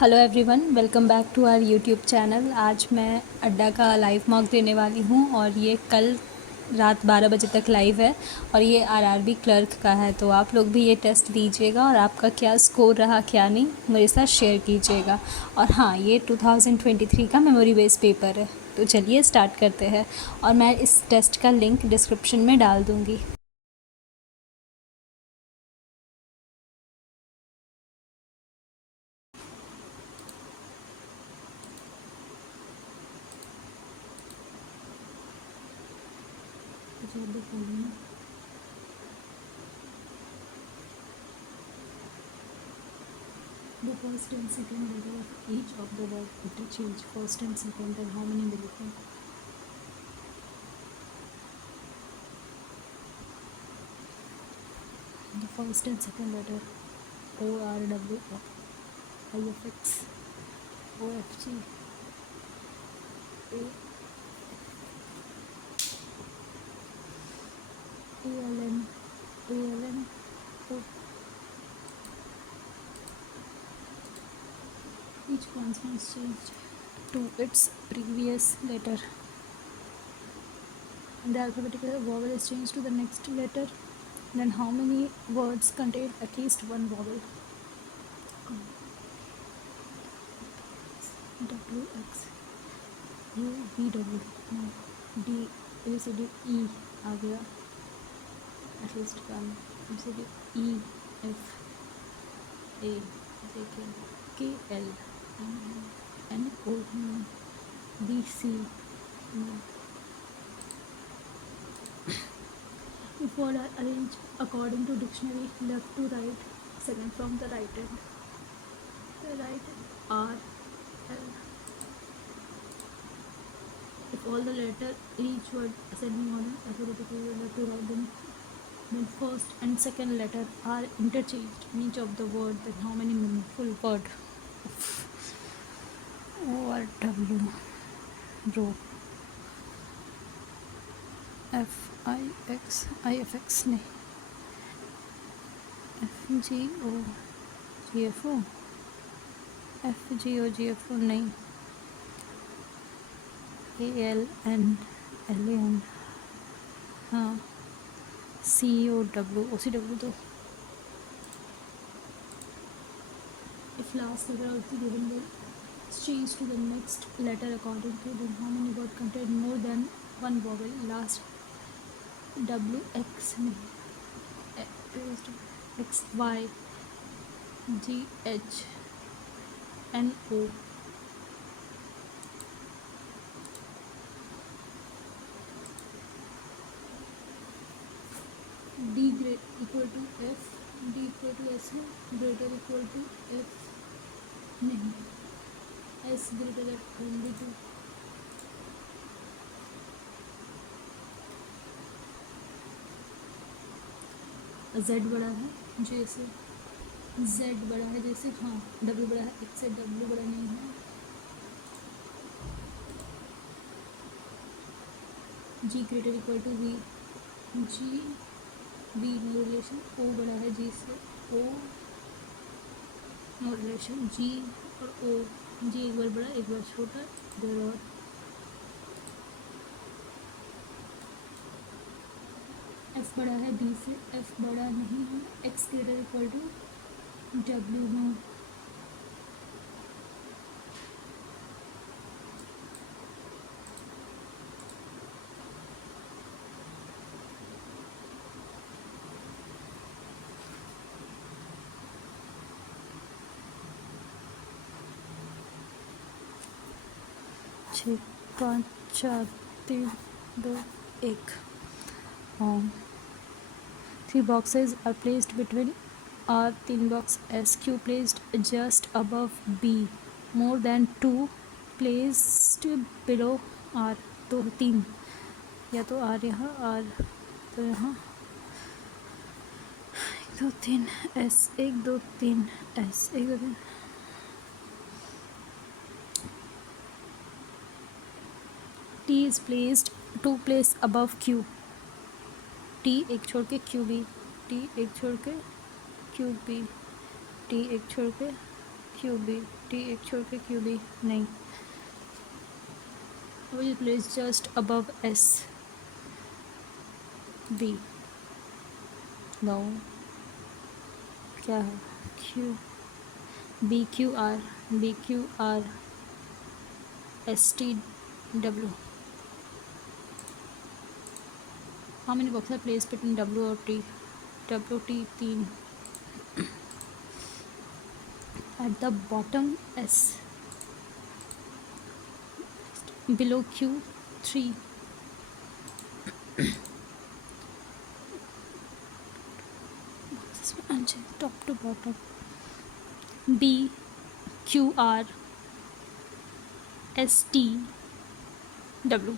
Hello everyone, welcome back to our YouTube channel. आज मैं अड्डा का लाइव मॉक देने वाली हूँ और ये कल रात 12 बजे तक लाइव है और ये आरआरबी क्लर्क का है। तो आप लोग भी ये टेस्ट दीजिएगा और आपका क्या स्कोर रहा क्या नहीं मेरे साथ शेयर कीजिएगा। और हाँ, ये 2023 का मेमोरी बेस्ड पेपर है। तो चलिए स्टार्ट करते हैं और मैं इस टेस्ट का लिंक डिस्क्रिप्शन में डाल दूँगी। The first and second letter of each of the word interchange first and second, and how many will it be? The first and second letter O R W I F X O F G A L N O. Each consonant is changed to its previous letter. And the alphabetical vowel is changed to the next letter. Then how many words contain at least one vowel? W X U V W D A C D E आ गया at least one. A C D E F A K L N O B C. If all are arranged according to dictionary, left to right, second from the right end. The right R L. If all the letter each word ascending order alphabetically left to right, then first and second letter are interchanged in each of the word. Then how many full word? O R W row F नहीं F G O G F O नहीं ALN हाँ COW तो if last letter of the given word is changed to the next letter according to, then how many words contain more than one vowel? Last WX नहीं XY GH NO. D equal to F, D equal to S है, greater equal to F नहीं, S greater than only to Z बड़ा है J से, Z बड़ा है जैसे, हाँ W बड़ा है X से, W बड़ा नहीं है, G greater equal to V, G V no relation, O बड़ा है G से, O नो रिलेशन, G और O, G एक बार बड़ा एक बार छोटा, इधर और F बड़ा है D से, F बड़ा नहीं है, X greater equal to W no, छः पाँच चार तीन दो एक. Three boxes are placed between R, तीन box S, Q placed just above B, more than two placed below R. तो तीन, या तो R यहाँ R तो यहाँ एक दो तीन S, एक दो तीन S, एक दो तीन. T is placed two place above Q. T एक छोड़ के Q B, T एक छोड़ के Q B, T एक छोड़ के क्यू बी, टी एक छोड़ के क्यू बी नहीं, will place just above S B. No, क्या है? Q B Q R, B Q R S T W. How many box are place between W और T? W T 3, at the bottom S, below Q 3, top to bottom, B Q R S T W.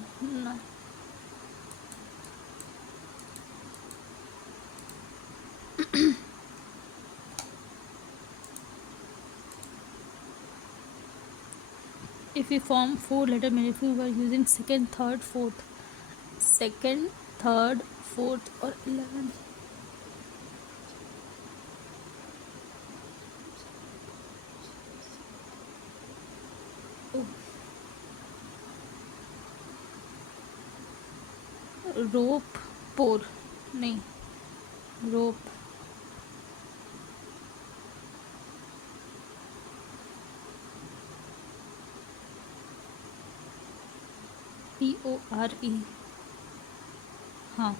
If we form 4-letter molecule by using second, third, fourth, or 11th, रोप पोर नहीं, रोप PORE, हाँ।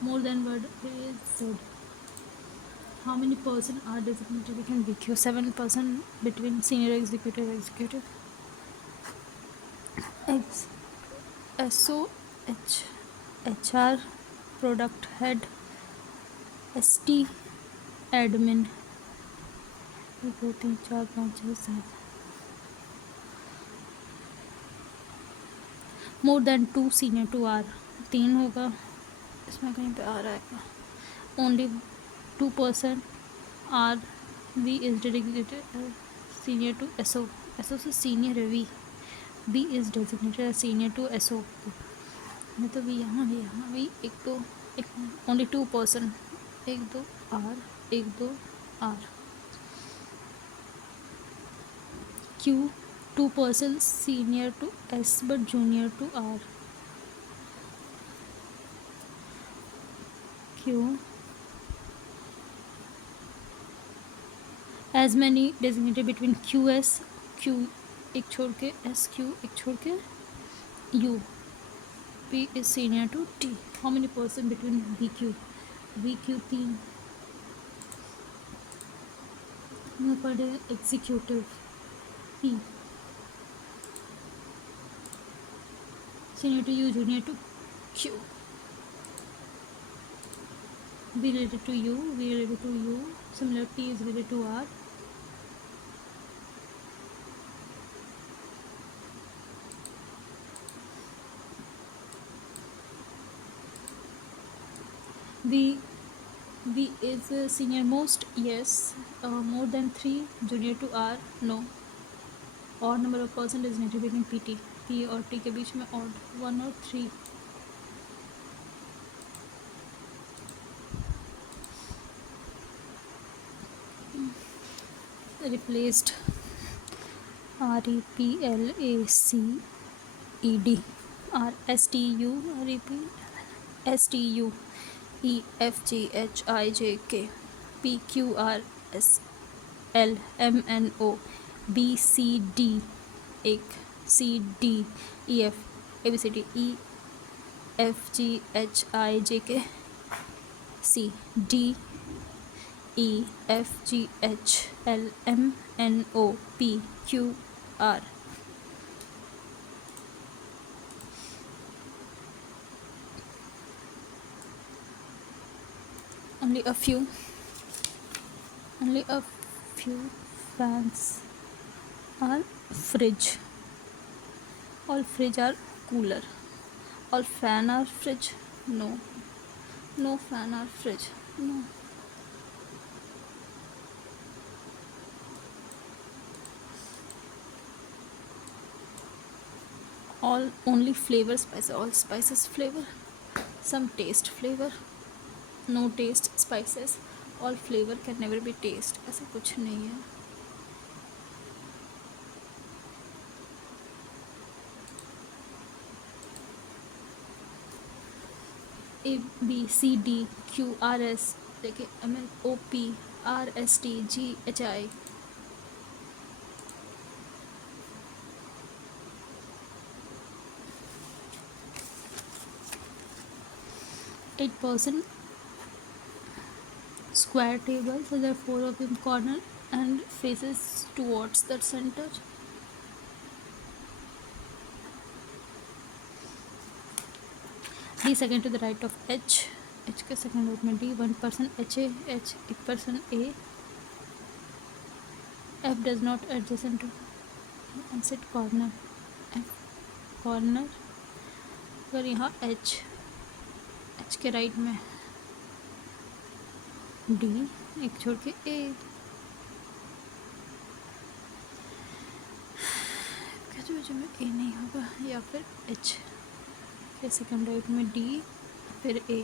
More than word is said. How many person are designated between BQ? 7% between senior executive. X SOH HR product head, ST admin, 1 2 3 4 5 6 7, more than 2 senior to R, 3 होगा इसमें, कहीं पे आ रहा है। Only 2% R V is dedicated senior to SO, SO से senior है V, B is designated senior to SO, नहीं तो वी यहाँ V 1 2 only 2%, 1 2 R 1 2 R, Q 2% senior to S but junior to R, Q as many designated between QS, Q एक छोड़ के S, Q एक छोड़ के U, P is senior to T. How many person between VQ? VQ 3, यहाँ पर executive P, senior to U, junior to Q, V related to U, V related to U, similar T is related to R, V is senior most, yes. More than 3, junior to R, no. Odd number of person designated between PT, P और T के बीच में odd, 1 और 3. Replaced REPLACED, RSTU, STU, EFGHIJK, PQRSLMNO, BCD, एक CDEF, ABCD, EFGHIJK, CDEFGHLMNO, PQR. Only a few fans are fridge. All fridge are cooler. All fan are fridge. No fan are fridge. No. All only flavor spice. All spices flavor. Some taste flavor. No taste spices, all flavor can never be taste, ऐसा कुछ नहीं है। A B C D Q R S, देखिए M N O P R S T G H I. 8% square table, so there are 4 of them corner and faces towards the center. D second to the right of H, H के second root में D, 1% H A, H 1% A, F does not adjacent to and sit corner, F corner, अगर यहाँ H, H के right में D, एक छोड़ के A, क्या जो में A नहीं होगा, या फिर H के सेकंड राइट में D फिर A।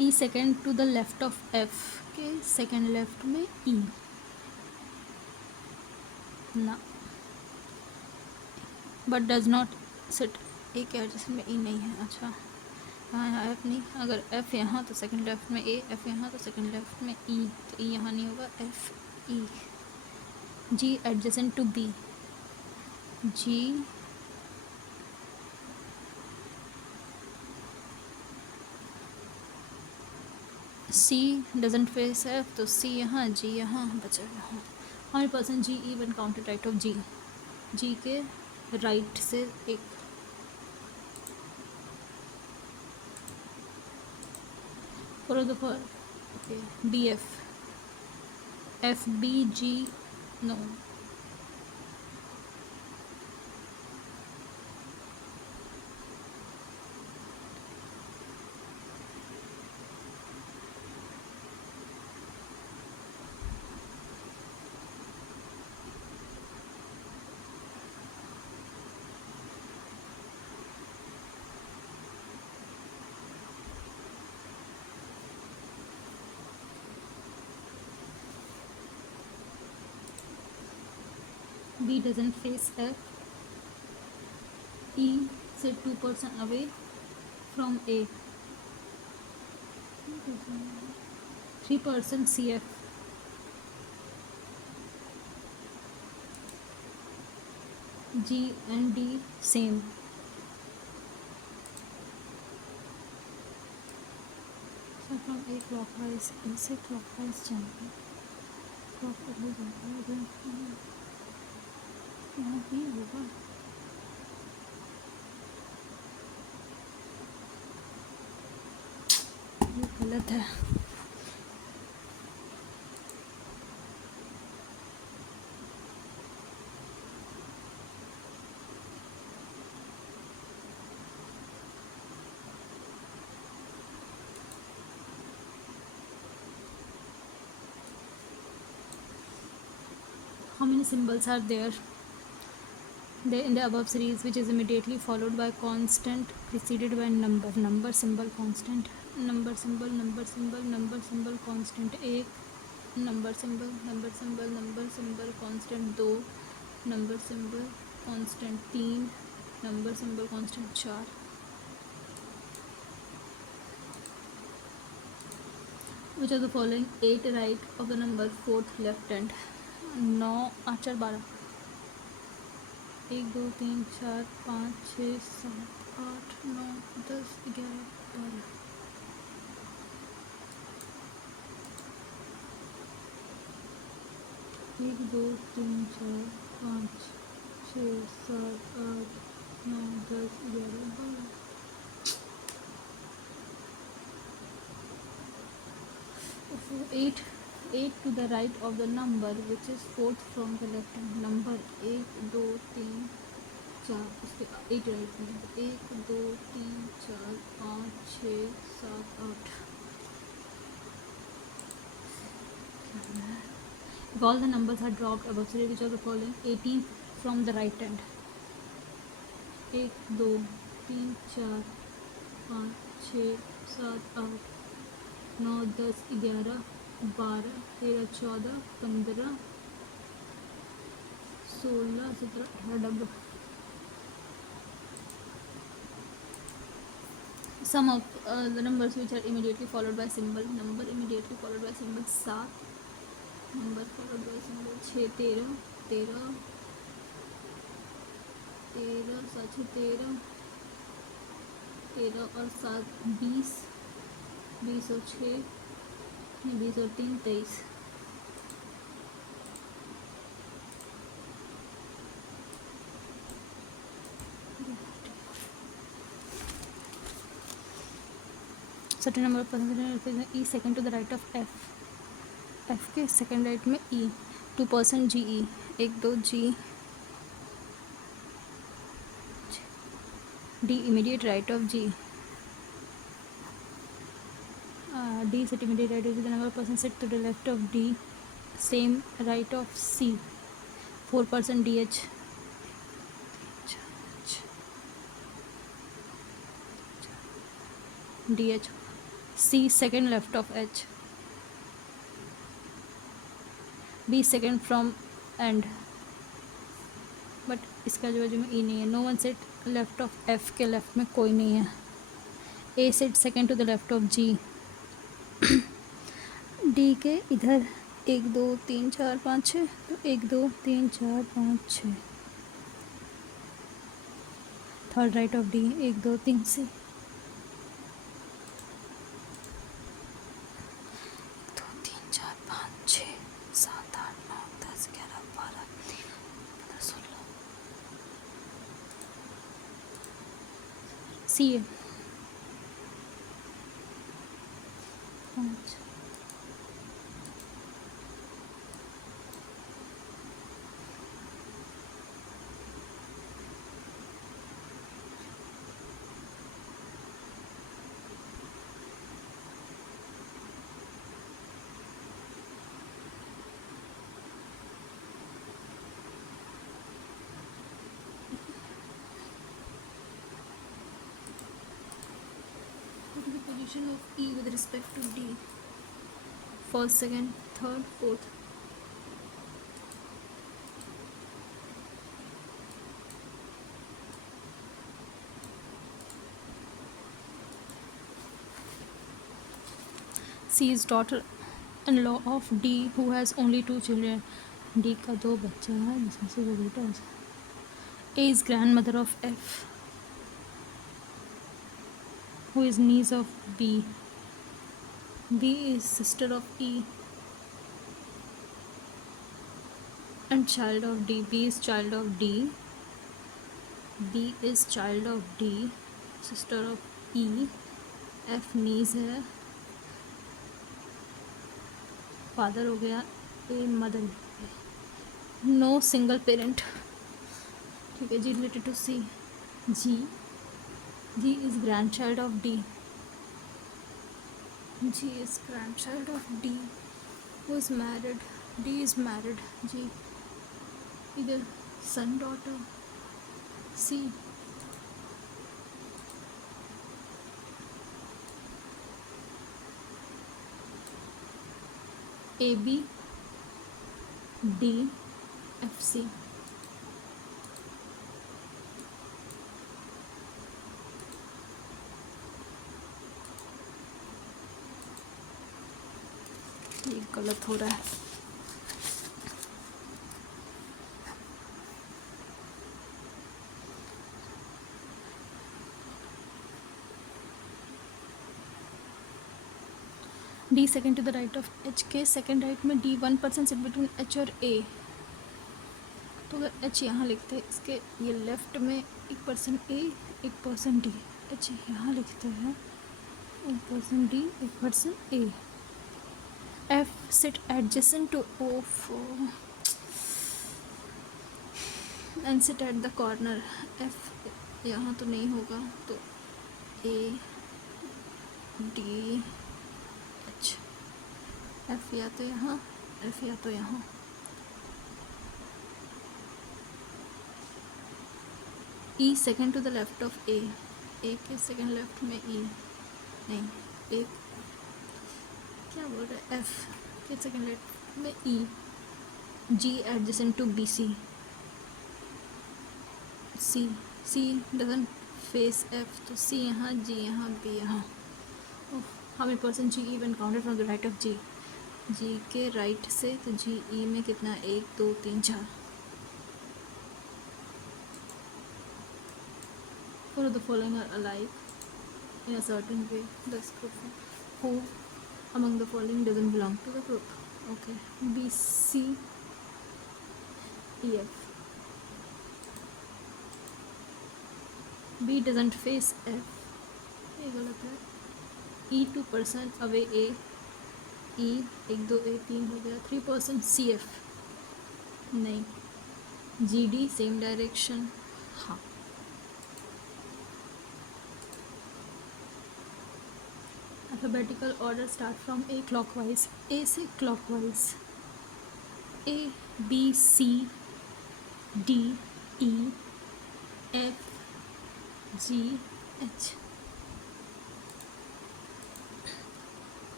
E second to the left of F के सेकेंड लेफ्ट में E ना, but does not sit, A के एडजस्टमेंट में E नहीं है। अच्छा हाँ यहाँ F नहीं, अगर F यहाँ तो सेकेंड लेफ्ट में A, F यहाँ तो सेकेंड लेफ्ट में E, तो E यहाँ नहीं होगा, F E। G adjacent to B, G C doesn't face F, तो C यहाँ G यहाँ बचा यहाँ। 100% G E one counted right of G, G के राइट से एक, for the for okay B F, F B G no, B doesn't face F, E sit 2% away from A, 3% CF, G and D same, so from A clockwise, A से clockwise जाएंगे, clockwise जाएंगे, यहाँ भी होगा, ये गलत है। How many symbols are there in the above series, which is immediately followed by constant preceded by number, number symbol constant, number symbol number symbol number symbol constant, एक number symbol number symbol number symbol constant, दो number symbol constant, तीन number symbol constant, चार। Which of the following 8 right of the number 4th left hand, 9 4 12, 1 2 3 4 5 6 7 8 9 10 11 12, 1 2 3 4 5 6 7 8 9 10 11 12, 8 to the right of the number which is 4th from the left hand, number 1 2 3 4, उसके 8 right में 1 2 3 4 5 6 7 8, If all the numbers are dropped above, select which of the following 18 from the right hand. 1 2 3 4 5 6 7 8 9 10 11 12 13 14 15 16 17 18 Some of the numbers which are immediately followed by symbol, number immediately followed by symbol 7, number followed by symbol 6 13 13 13 7 13 13 और 7 20 20 और 6 20 और 3 23 certain number of percent E second to the right of F के second right में E 2% GE 1 2 G D immediate right of G D set immediate right of G, the number of persons sit to the left of D same right of C 4% DH DH C second left of H B second from end but इसका जो में E नहीं है. No one set left of F के left में कोई नहीं है. A set second to the left of G. D के इधर 1 2 3 4 5 6 तो 1 2 3 4 5 6 थर्ड राइट ऑफ डी 1 2 3 से 2 3 4 5 6 7 8 9 10 11 12 15 16 सी है 5 What is the position of E with respect to D? First, second, third, fourth. C is daughter-in-law of D, who has only 2 children. D का 2 बच्चा है जिसमें से वो बेटा है. A is grandmother of F, who is niece of B. B is sister of E and child of D. B is child of D. B is child of D, sister of E. F niece है. Father हो गया. A mother. No single parent. ठीक है ji. Related to C. G. G is grand child of D. G is grand child of D who is married. D is married. G इधर son daughter. C A B D F C. ये गलत हो रहा है. D second to the right of H के second right में D 1% sit between H और ए. तो अगर एच यहाँ लिखते हैं इसके ये लेफ्ट में 1% ए 1% डी. एच यहाँ लिखते हैं 1% D 1% A. F sit adjacent to O and sit at the corner. F यहाँ तो नहीं होगा तो ए डी एच. एफ या तो यहाँ एफ या तो यहाँ. E second to the left of A के सेकेंड लेफ्ट में ई नहीं, ए क्या बोल रहा है, एफ के सेकेंड लेफ्ट में E, G adjacent to B C, C doesn't face F, तो सी यहाँ, जी यहाँ, बी यहाँ। How many percent G E when counted from the right of G, G के राइट से, तो जी ई में कितना, 1 2 3 4। Four of the following are alike in a certain way. The group who among the following doesn't belong to the group? Okay, B C E F. B doesn't face F. ये गलत है। E 2% away A. E 1 2 A 3 हो गया। 3% C F. नहीं। G D same direction. हाँ। Alphabetical order start from A clockwise. A से clockwise. A B C D E F G H.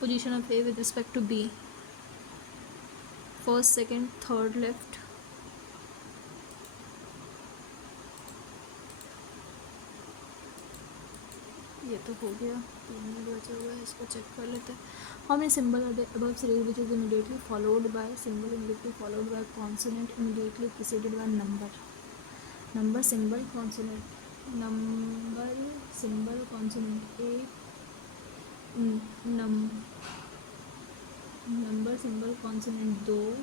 Position of A with respect to B. First, second, third left. ये तो हो गया, 3 minute बचा हुआ है, इसको चेक कर लेते हैं। How many symbol are there above series which is immediately followed by symbol, immediately followed by consonant, immediately preceded by number. Number symbol consonant, number symbol consonant. A number symbol consonant 2,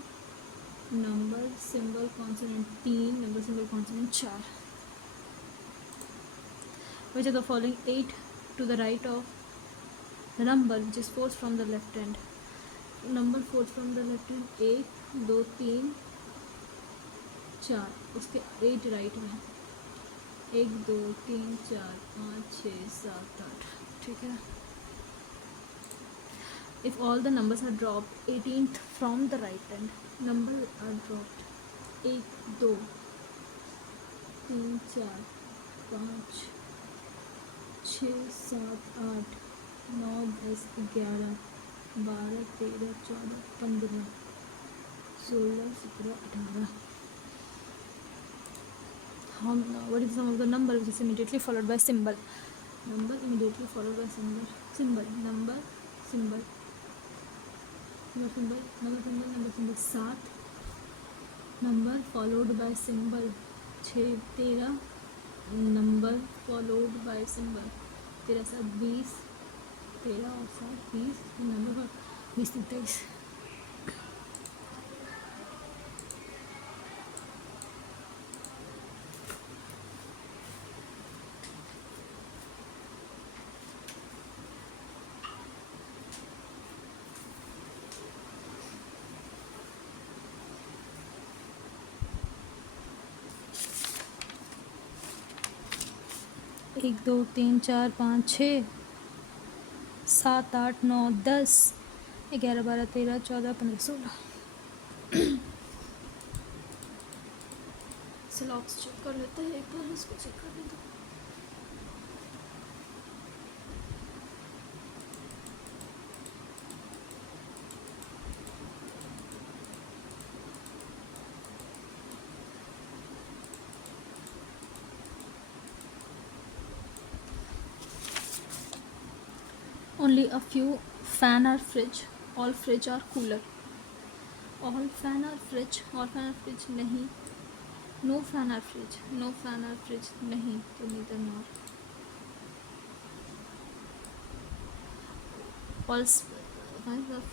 number symbol consonant 3, number symbol consonant 4। Which of the following 8 to the right of the number which is fourth from the left hand? Number fourth from the left hand 1 2 3 4, उसके 8 right में 1 2 3 4 5 6 7 8। ठीक है। If all the numbers are dropped 18th from the right hand, number are dropped 1 2 3 4 5 6 7 8 9 10 11 12 13 14 15 16 17 18। What is the sum of the number which is immediately followed by symbol? Number immediately followed by symbol number symbol 7, number followed by symbol 6 13, number followed by symbol 13 7 20, 13 और 7 20, number 20 23। एक 2 3 4 5 6 7 8 9 10 11 12 13 14 15 16। Locks check कर लेते हैं, एक बार इसको check कर लेते हैं। Only a few fan or fridge, all fridge or cooler। all fan or fridge, all fan or fridge नहीं। no fan or fridge, no fan or fridge नहीं, तो neither nor। all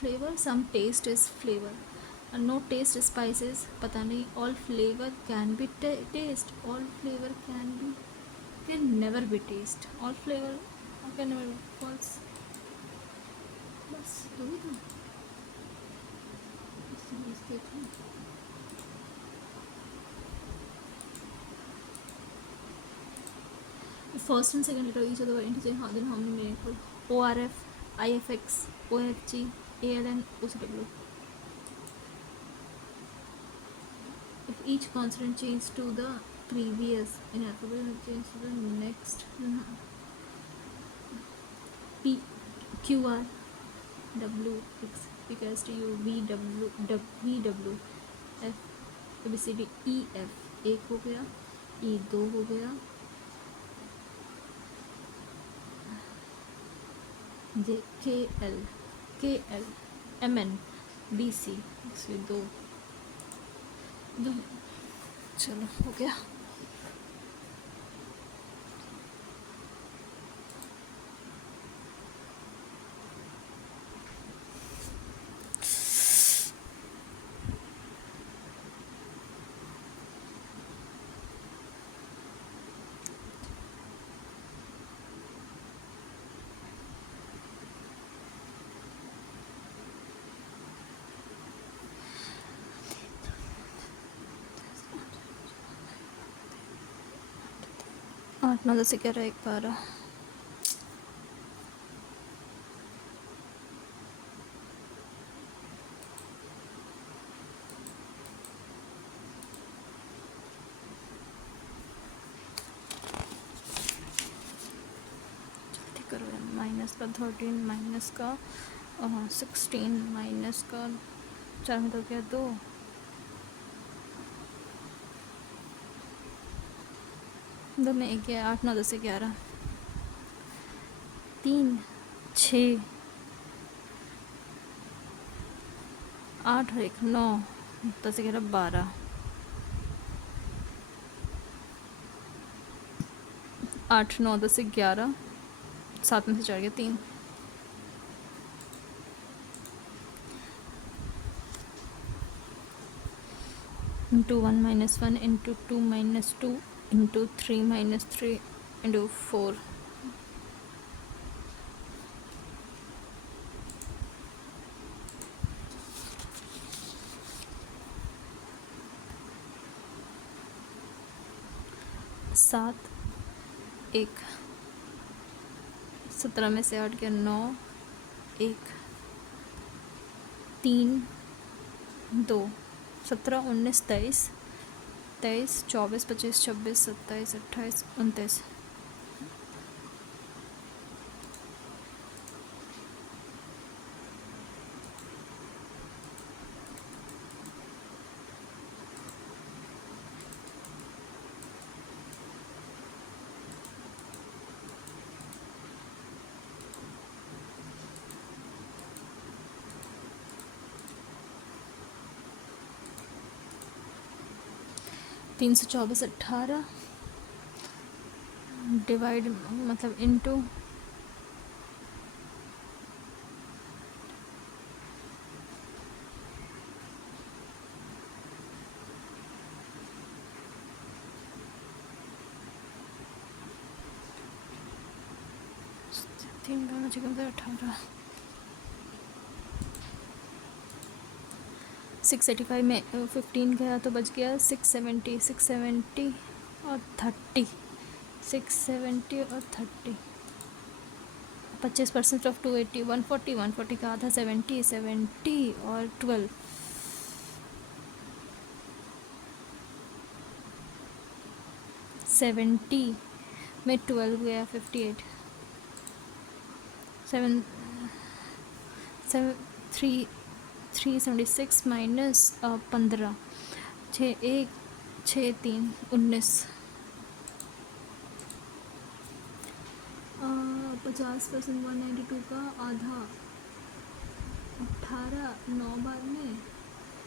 flavor, some taste is flavor, and no taste spices, पता नहीं। all flavor can be taste, all flavor can never be taste, all flavor can never be false। बस दो ही था। First and second letter each of the integer, then how many meaningful? ORF, IFX, OFG, ALN, OCW. If each consonant changes to the previous in alphabet change to the next. P Q R W X P Q S T U V W F A B C D E F एक हो गया, E दो हो गया, J K L M N B C इसमें दो चलो हो गया। आठ नौ 10 11 1 12 करो। माइनस का 13 माइनस का 16 माइनस का 4 में तो क्या 2 2 में 1 है 8 9 10 11 3 6 8 और 1 9 10 11 12 8 9 10 11 7 में से 4 गया 3 into 1 minus 1 into 2 minus 2 into 3 minus 3 into 4 7 1 17 में से 8 गया 9 1 3 2 17 19 23 23 24 25 26 27 28 29 324 18 डिवाइड मतलब इनटू 18 685 में 15 गया तो बच गया 670 और 30 670 और 30 25% ऑफ 280 140 का आधा 70 और 12 70 में 12 गया 58 376 माइनस 15 6 1 6 3 19 50% 192 का आधा 18 9 बार में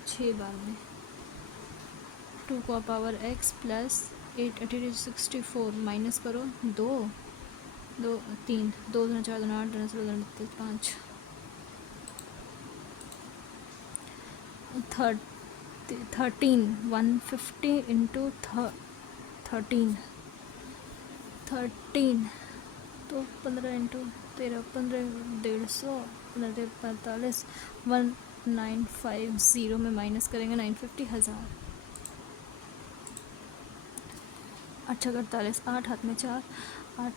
6 बार में 2 का पावर x प्लस 8 18 64 माइनस करो 2 2 3 2 2 4 2 8 2 16 2 5 13 150 इंटू 13 तो 15 इंटू 13 15 150 15 45 1950 में माइनस करेंगे 950 हज़ार 8 48 8 हाथ में 4 8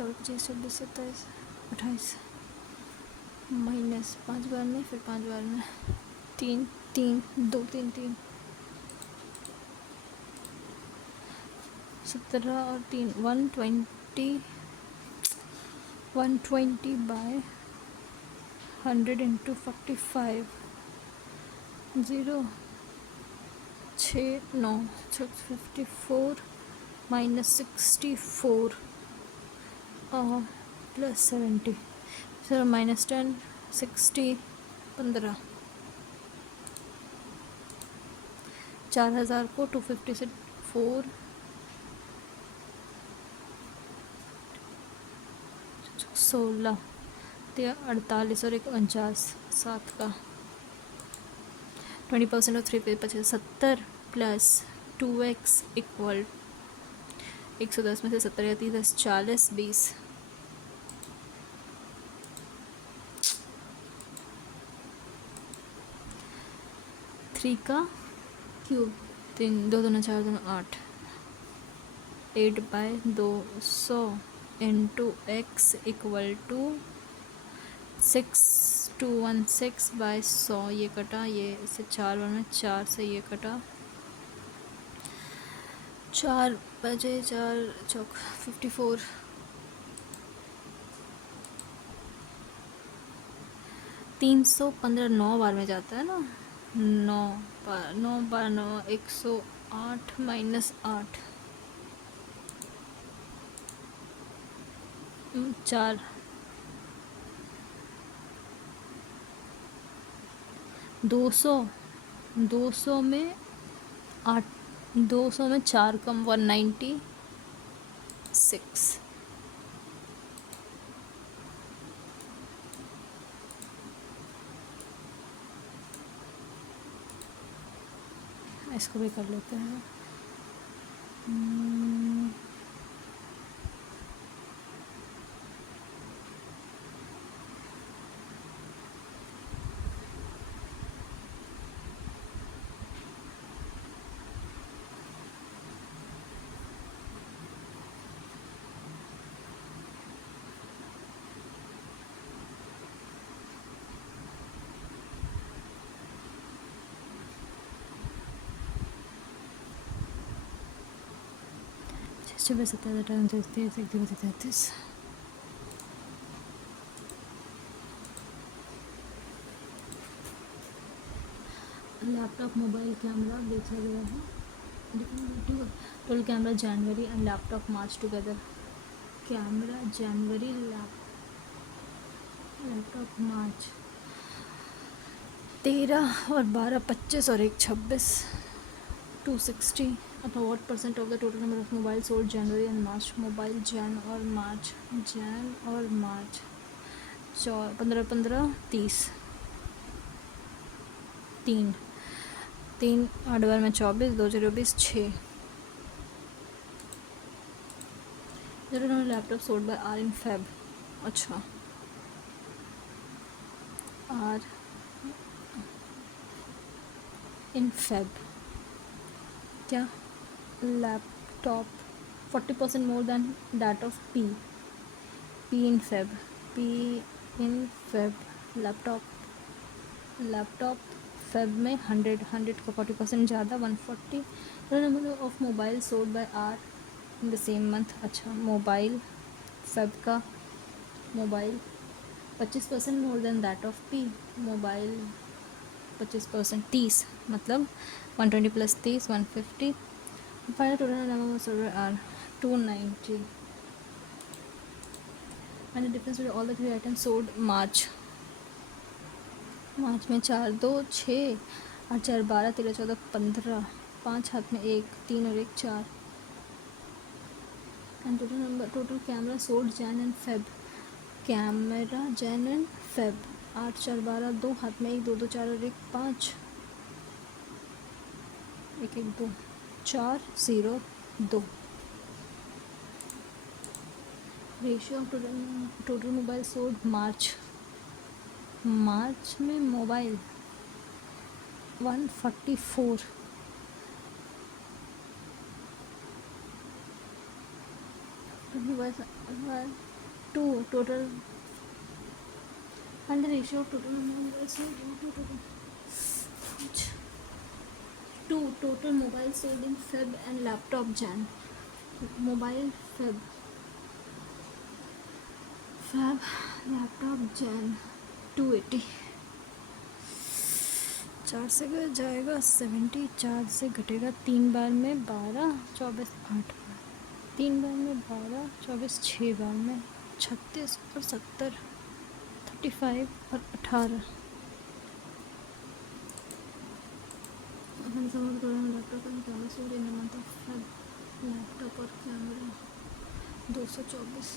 24 25 26 27 28 माइनस 5 बार में फिर 5 बार में 3 3 2 3 3 17 और 3 120 बाय 100 इंटू 45 0 6 9 54 -64 और +70 सर -10 60 15 4000 को 250 से 4 16 48 और 49 7 का 20% और 3 पे 70 प्लस 2x इक्वल 110 में से 70 या 30 40 20 3 का cube 3 2 2 4 2 8 8 by 200 into x equal to 6216 by 100 ये कटा, ये इसे 4 बार में 4 से ये कटा 4 बजे 4 चौक 54 315 9 बार में जाता है ना 9 बार 9 108 -8 4 200 में 8 200 में 4 कम 196 इसको भी कर लेते हैं। सुबह 17 लैपटॉप मोबाइल कैमरा बेचा गया है। Total camera January and laptop March together. Camera January laptop March 13 और 12 25 और 1 26 260 about what percent of the total number of mobile sold January and March? Mobile Jain और मार्च 15 15 30 3 3 8 बार में 24 2 0 20 6 laptop sold by R in Feb. अच्छा R in Feb क्या laptop 40% more than that of P in Feb laptop Feb में 100 का 40% ज़्यादा 140 number of mobile sold by R in the same month. अच्छा mobile Feb का mobile 25% more than that of P mobile 25% 30 मतलब 120 plus 30 150 final total number server R 290 and the difference between all the 3 items sold March में 4 2 6 8 4 12 13 14 15 5 हाथ में 1 3 और 1 4 and total camera sold Jain and Feb camera Jain and Feb 8 4 12 2 हाथ में 1 2 2 4 और 1 5 1 1 2 4 0 2 ratio of total mobile sold March में mobile 144 2 total and the ratio of total mobile sold 2 total mobile sold in Feb and laptop Jan mobile Feb laptop Jan 280। 4 से जाएगा 70, 4 से घटेगा 3 बार में 12, 24 8 बार, 3 बार में 12, 24 6 बार में 36 और 70, 35 और 18। Laptop and camera sold in the month of Feb. Laptop और कैमरा 224।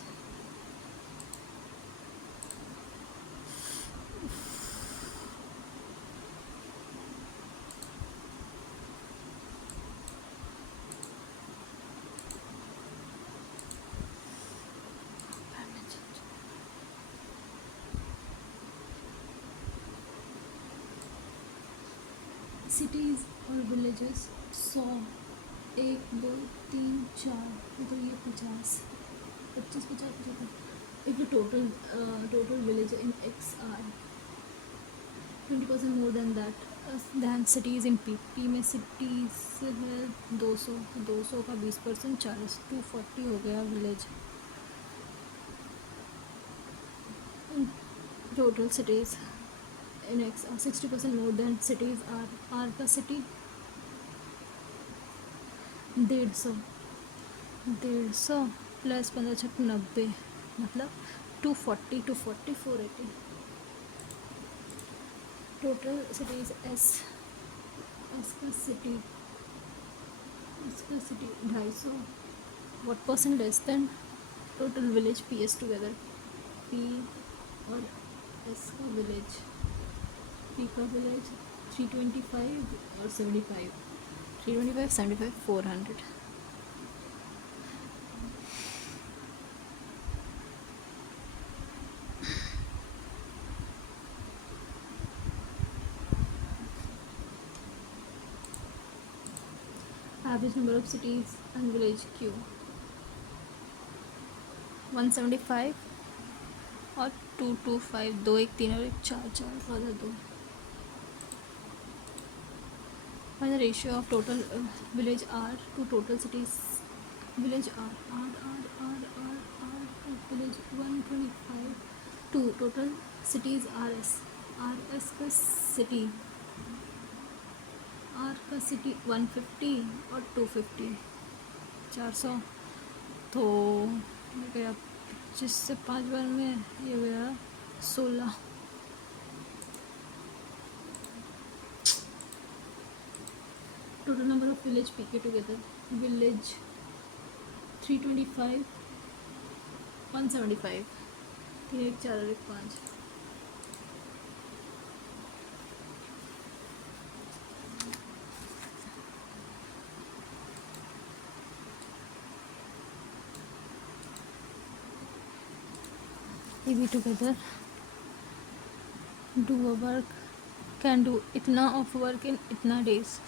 सिटीज़ और विलेजेस 100, 1 2 3 4, तो ये 50, 25 50 55। If the total village in X are 20% more than that than cities in P में सिटीज़ है 200, 200 का 20% 40, 240 हो गया विलेज। Total cities in X are 60% more than cities R का सिटी 150, 150 प्लस 15 छक 90, मतलब 240, 240 480। टोटल सिटीज़ एस का city 250। What percent less than total village P S together. P और एस का विलेज, पी का विलेज 325 और 75, 325 75 400। Average number of cities and village Q 175 और 225, 2 1 3 और 1 4 4 वाला 2। Find the ratio of total village R to total cities village R to village 125 to total cities RS का city R का city 150 और 250, 400। तो ये गया 25 से 5 बार में, ये गया 16। Total number of village P के टुगेदर विलेज 325, 175, 3 1 4 और 1 5। ये भी together do a work can do इतना ऑफ वर्क इन इतना days.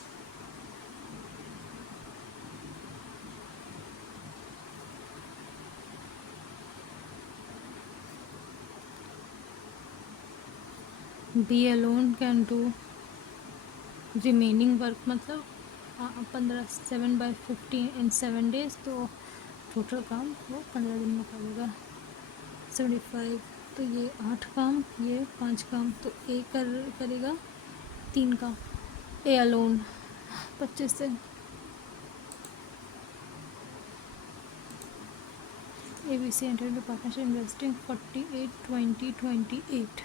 B alone can do remaining work, मतलब 15 7/15 इन 7 days, तो टोटल काम वो 15 दिन में करेगा। 75, तो ये 8 काम, ये 5 काम, तो ए करेगा 3 काम। ए अलोन 25 से ABC entered into partnership investing 48 20 28।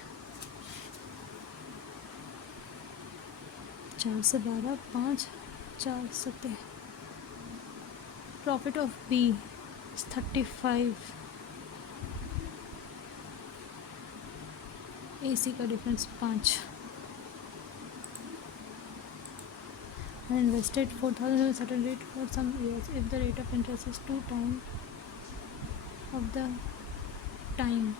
4 से 12 5 4 7। Profit of B 35। AC का difference 5। and invested 4,000 at a certain rate for some years. If the rate of interest is 2 times of the time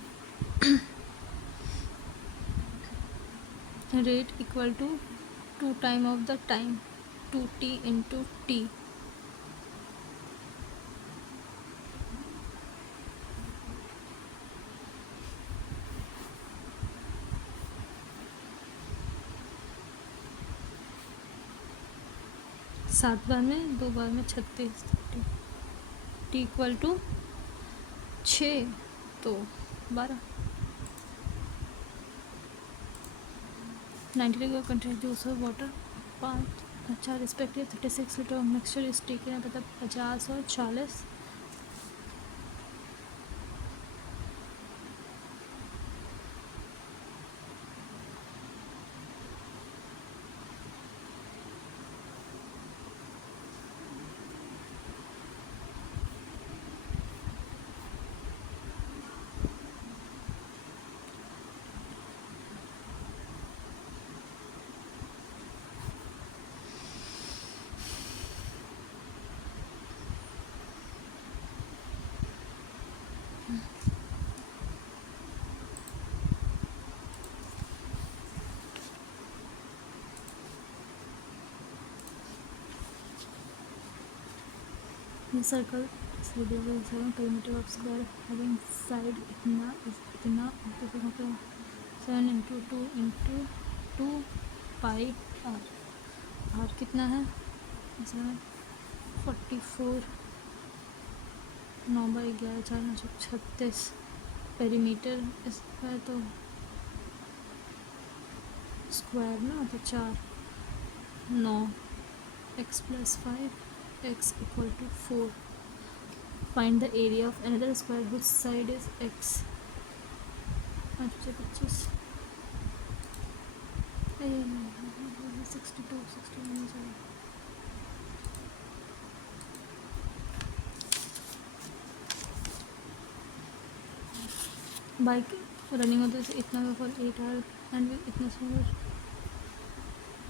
rate equal to 2 times of the time, 2t into t। सात बार में 2 बार में 36। T equal to 6 तो 12। 90 degree container juice और water 5 अच्छा respective 36 litre mixture इस taken है, मतलब 50 और 40। ये circle perimeter of square having side इतना 7 इंटू 2 इंटू 2 पाई आर कितना है 44 9 बाई 11 4 936 पेरीमीटर इसका है तो स्क्वायर ना तो 4 9 x plus 5 x equal to 4. Find the area of another square whose side is x. 5 से 25 62 61 sorry बाइक रनिंग होता है इतना फॉर 8 आवर एंड इतना slow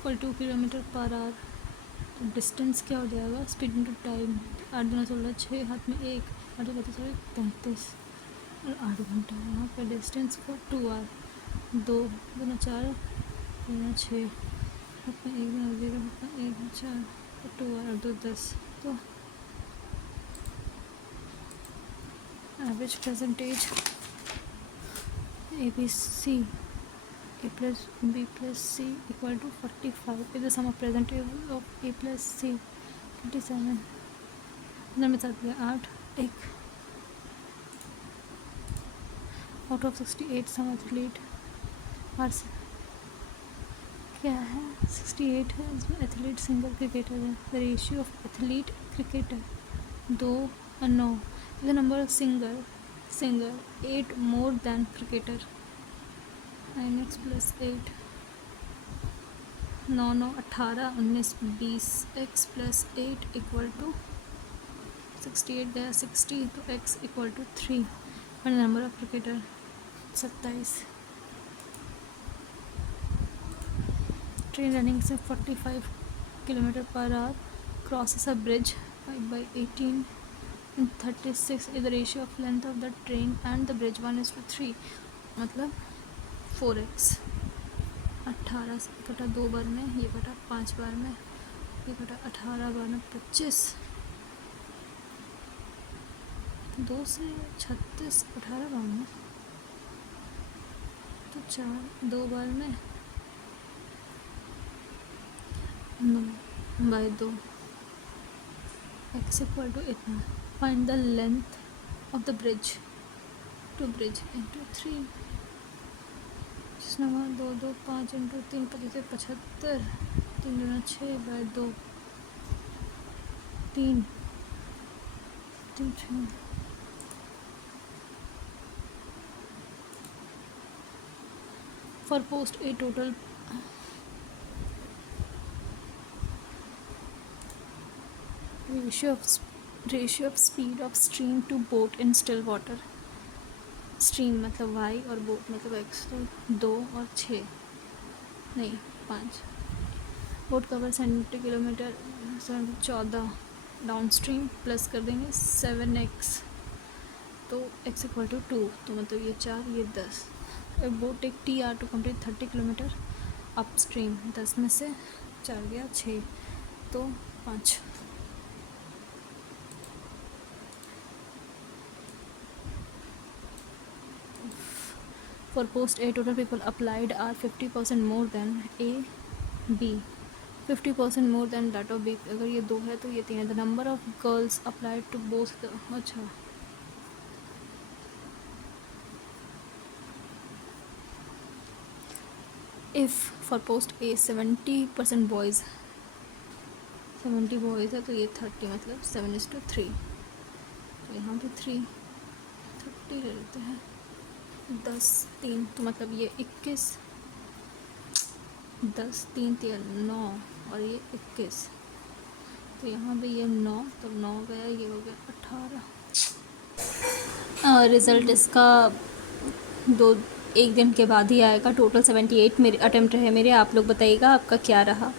for 2 kilometre per hour. तो डिस्टेंस क्या हो जाएगा स्पीड इंटू टाइम 8 दूना 16 6 हाथ में 1 8 32 33 और 8 घंटा यहाँ पर डिस्टेंस फॉर 2 आवर 2 दूना 4 दूना 6 हाथ में 1 दूना 0 हाथ में 1 4 2 आवर और 2 10 तो average percentage ABC A plus B plus C equal to 45 is the sum of percentage of A plus C 57 इधर में साथ दिया 8 1 out of 68 sum athlete R क्या है 68 है इसमें एथलीट सिंगल क्रिकेटर है the ratio of athlete cricketer 2 और 9 is the number of singer 8 more than cricketer 9x plus 8 9 9 18 19 20 x plus 8 equal to 68 गया 60 तो x इक्वल टू 3 और number of cricketer 27। Train running से 45 kilometre per hour crosses a bridge 5/18 in 36 is the ratio of length of the train and the bridge 1:3 मतलब 4x 18 से कटा 2 बार में ये कटा 5 बार में ये कटा 18 बार में 25 2 से 36 18 बार में तो 4 2 बार में 9/2 x इक्वल टू इतना find the length of the bridge to bridge into 3 जिस नंबर 2 2 5 इंटू 3 25 75 3 दूना 6/2 3 3 3 for post a total ratio of speed of stream to boat in still water stream मतलब y और बोट मतलब x तो 2 और 6 नहीं 5 boat cover centimetre kilometre 14 down stream plus कर देंगे 7x तो x इक्वल टू 2 तो मतलब ये 4 ये 10 boat take T R to complete 30 kilometre upstream 10 में से 4 गया 6 तो 5। For post A, total people applied are 50% more than A, B. 50% more than that of B. अगर ये 2 है तो ये 3 है। The number of girls applied to both the, अच्छा if for post A 70% boys, 70 boys है तो ये 30 मतलब 7:3। तो यहाँ पे 30 ले लेते हैं। 10 3 तो मतलब ये 21, 10 3 9 और ये 21। तो यहाँ पे ये 9, तो 9 गया, ये हो गया 18। रिज़ल्ट इसका 1 दिन के बाद ही आएगा। टोटल 78 मेरे अटेम्प्ट रहे मेरे। आप लोग बताइएगा आपका क्या रहा।